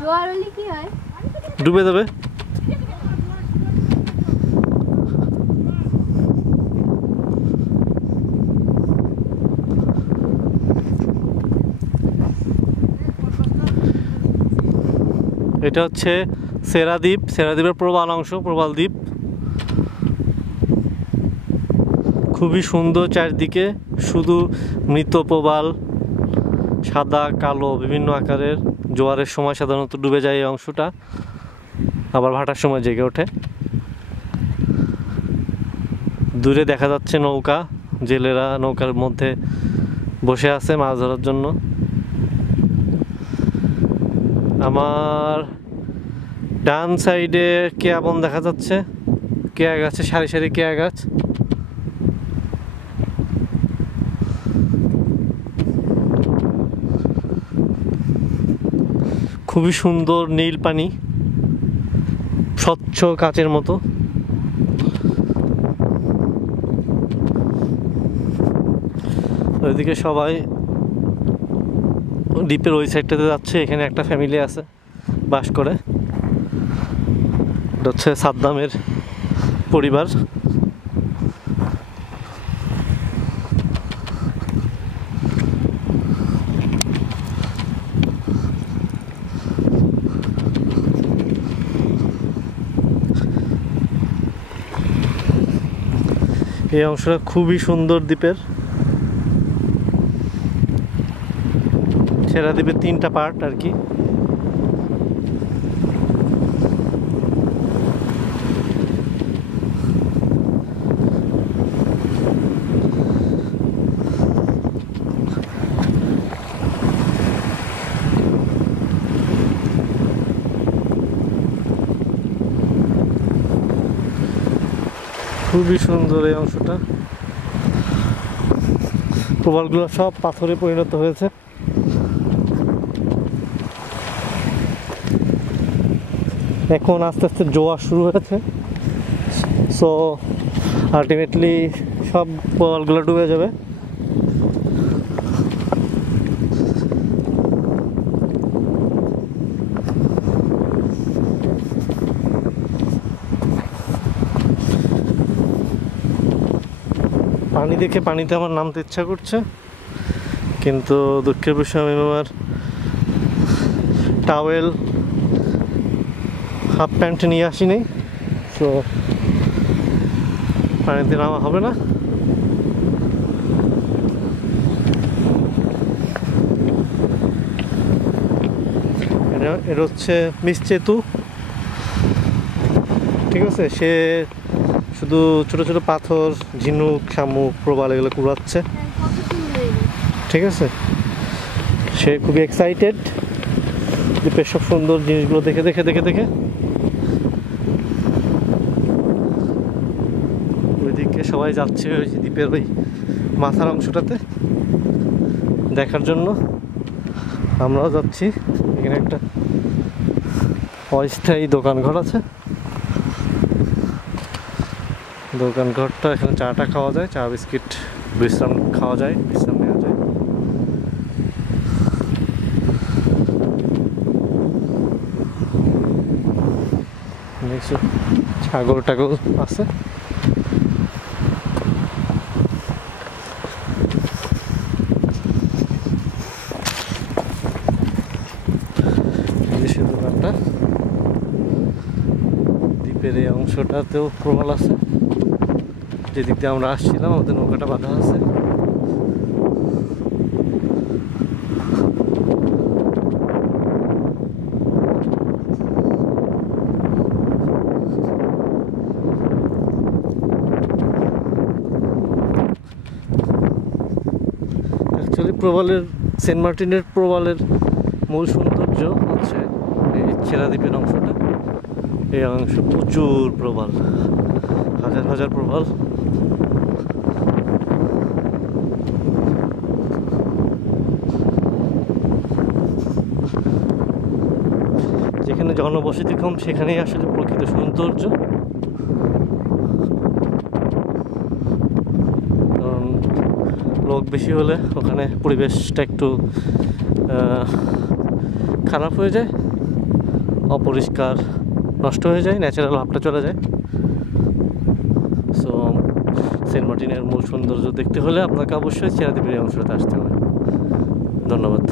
জোয়ার হলে কি হয়? ডুবে যাবে। এটা হচ্ছে সেরা দ্বীপ, সেরা দ্বীপের প্রবাল অংশ, প্রবাল দ্বীপ। খুবই সুন্দর, চারদিকে শুধু মৃত প্রবাল, সাদা কালো বিভিন্ন আকারের। জোয়ারের সময় সাধারণত ডুবে যায় এই অংশটা, আবার ভাটার সময় জেগে ওঠে। দূরে দেখা যাচ্ছে নৌকা, জেলেরা নৌকার মধ্যে বসে আছে মাছ ধরার জন্য। আমার ডান সাইডে কেয়া বন দেখা যাচ্ছে, কেয়া গাছে সারি সারি কেয়া গাছ। খুবই সুন্দর নীল পানি, স্বচ্ছ কাচের মতো। ওইদিকে সবাই দ্বীপের ওই সাইডটাতে যাচ্ছে। এখানে একটা ফ্যামিলি আছে, বাস করে। এটা হচ্ছে সাদ্দামের পরিবার। এই অংশটা খুবই সুন্দর দ্বীপের। সেরা দ্বীপের 3টা পার্ট আর কি। খুবই সুন্দর এই অংশটা। প্রবালগুলো সব পাথরে পরিণত হয়েছে। এখন আস্তে আস্তে জোয়ার শুরু হয়েছে, সো আলটিমেটলি সব প্রবালগুলো ডুবে যাবে। পানি দেখে পানিতে আমার নামতে ইচ্ছা করছে, কিন্তু দুঃখের বিষয় আমি আমার টাওয়েল, হাফ প্যান্ট নিয়ে আসিনি, তো পানিতে নামা হবে না। এটা হচ্ছে মিসচেতু, ঠিক আছে। সে শুধু ছোট ছোট পাথর, ঝিনুক, শামুক, প্রবাল এগুলো কুড়াচ্ছে, ঠিক আছে। সে খুবই এক্সাইটেড দ্বীপের সব সুন্দর জিনিসগুলো দেখে দেখে দেখে দেখে। ওইদিকে সবাই যাচ্ছে ওই দ্বীপের ওই মাথার অংশটাতে দেখার জন্য। আমরাও যাচ্ছি। এখানে একটা অস্থায়ী দোকানঘর আছে। দোকানঘরটা, এখানে চাটা খাওয়া যায়, চা বিস্কিট বিশ্রাম খাওয়া যায়, বিশ্রাম নেওয়া যায়। কিছু ছাগল টাগল আছে। দোকানটা দ্বীপের এই অংশটাতেও প্রবাল আছে। যেদিক দিয়ে আমরা আসছিলাম আমাদের নৌকাটা বাঁধা আছে। অ্যাকচুয়ালি প্রবালের, সেন্ট মার্টিনের প্রবালের মূল সৌন্দর্য হচ্ছে এই ছেড়া দ্বীপের অংশটা। এই অংশ প্রচুর প্রবাল, হাজার হাজার প্রবাল। যেখানে জনবসতি কম সেখানেই আসলে প্রকৃত সৌন্দর্য। কারণ লোক বেশি হলে ওখানে পরিবেশটা একটু খারাপ হয়ে যায়, অপরিষ্কার, নষ্ট হয়ে যায়, ন্যাচারাল ভাবটা চলে যায়। সো সেন্ট মার্টিনের মূল সৌন্দর্য দেখতে হলে আপনাকে অবশ্যই চেরাদ্বীপের এই অংশটাতে আসতে হবে। ধন্যবাদ।